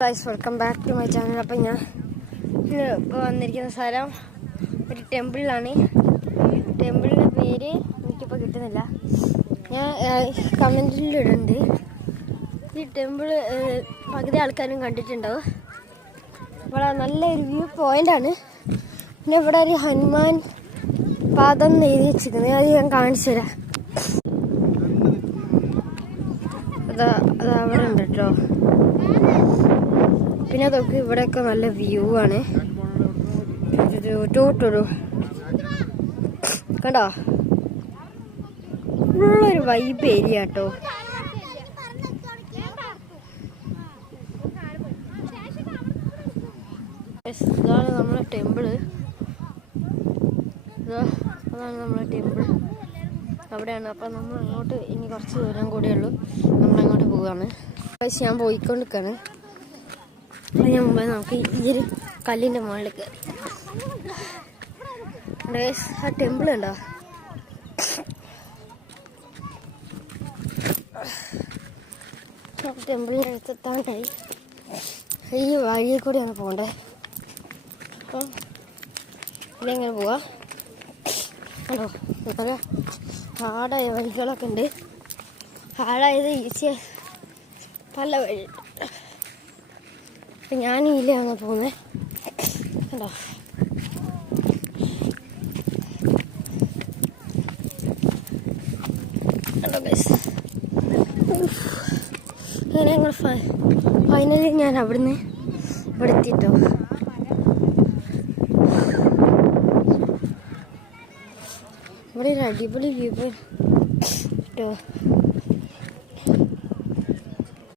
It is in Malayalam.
Guys, welcome back to my channel. അപ്പോൾ ഞാൻ ഇപ്പോൾ വന്നിരിക്കുന്ന സ്ഥലം ഒരു ടെമ്പിളിലാണ്. ടെമ്പിളിൻ്റെ പേര് എനിക്കിപ്പോൾ കിട്ടുന്നില്ല. ഞാൻ കമൻറ്റിലിടുന്നുണ്ട്. ഈ ടെമ്പിൾ പകുതി ആൾക്കാരും കണ്ടിട്ടുണ്ടാവും. ഇവിടെ നല്ലൊരു വ്യൂ പോയിൻ്റാണ്. പിന്നെ ഇവിടെ ഒരു ഹനുമാൻ പാദം എഴുതി വെച്ചിരിക്കുന്നത്. അത് ഞാൻ കാണിച്ചു തരാം. അത് അവിടെ ഉണ്ട് കേട്ടോ. പിന്നെ അതൊക്കെ ഇവിടെയൊക്കെ നല്ല വ്യൂ ആണ്. ടോട്ടൊരു കണ്ടോ, ഉള്ളൊരു വൈബ് ഏരിയ കേട്ടോ. ഇതാണ് നമ്മളെ ടെമ്പിള്. അതാണ് നമ്മളെ ടെമ്പിൾ അവിടെയാണ്. അപ്പം നമ്മൾ അങ്ങോട്ട് ഇനി കുറച്ച് ദൂരം കൂടിയുള്ളൂ. നമ്മളങ്ങോട്ട് പോവുകയാണ്. ഞാൻ പോയിക്കൊണ്ടിരിക്കുകയാണ്. അതിന് മുമ്പേ നമുക്ക് ഈ ഒരു കല്ലിൻ്റെ മുകളിൽ കയറി. ആ ടെമ്പിൾ ഉണ്ടോ, ടെമ്പിളിൻ്റെ അടുത്തെത്താനായി. ഈ വഴിയിൽ കൂടിയാണ് പോകണ്ടേ. അപ്പം ഇതെങ്ങനെ പോവാ ആണോ. നല്ല ഹാർഡായ വഴികളൊക്കെ ഉണ്ട്. ഹാർഡായത് ഈസി പല വഴി. അപ്പം ഞാൻ ഇതിലാണ് പോകുന്നത് കണ്ടോ. കണ്ടോ ഗൈസ്, അങ്ങനെ ഞങ്ങൾ ഫൈനലി ഞാൻ അവിടുന്ന് ഇവിടെ എത്തിയിട്ടോ. ഇവിടെ ഒരു അടിപൊളി വ്യൂ കേട്ടോ.